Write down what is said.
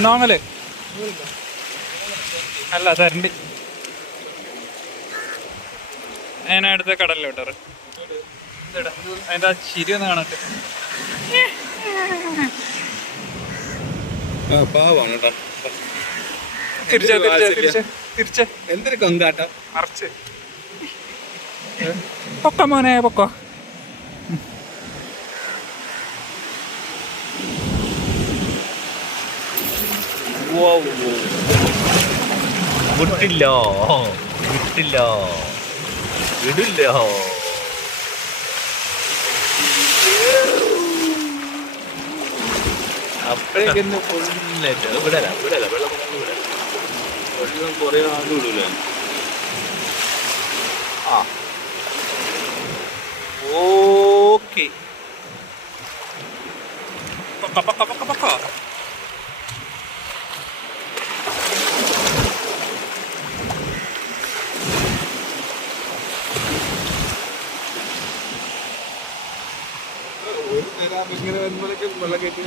നോമൽ അല്ല തരണ്ടി അതിനടുത്ത കടലിലോട്ടറ് അതിന്റെ ആ ചിരി ഒന്ന് കാണട്ടെ. ആ പാവാണ് കേട്ടോ. എന്തൊരു കൊങ്കാട്ട. മറിച്ച്. പൊക്ക മോനെ പൊക്കോ. വിട്ടില്ല വിട്ടില്ല. വിടില്ല. അപ്പോഴേക്കെന്നെ ഫുള്ളായിട്ട് ഇവിടെ ഇവിടെ വെള്ളം ഇവിടെ വെള്ളം കുറേ ആൾ വിടൂല. ആ. ഓക്കെ. പക്ക പക്ക പക്ക പക്ക ഇങ്ങനെ വരുമ്പോഴൊക്കെ വെള്ളം കയറ്റി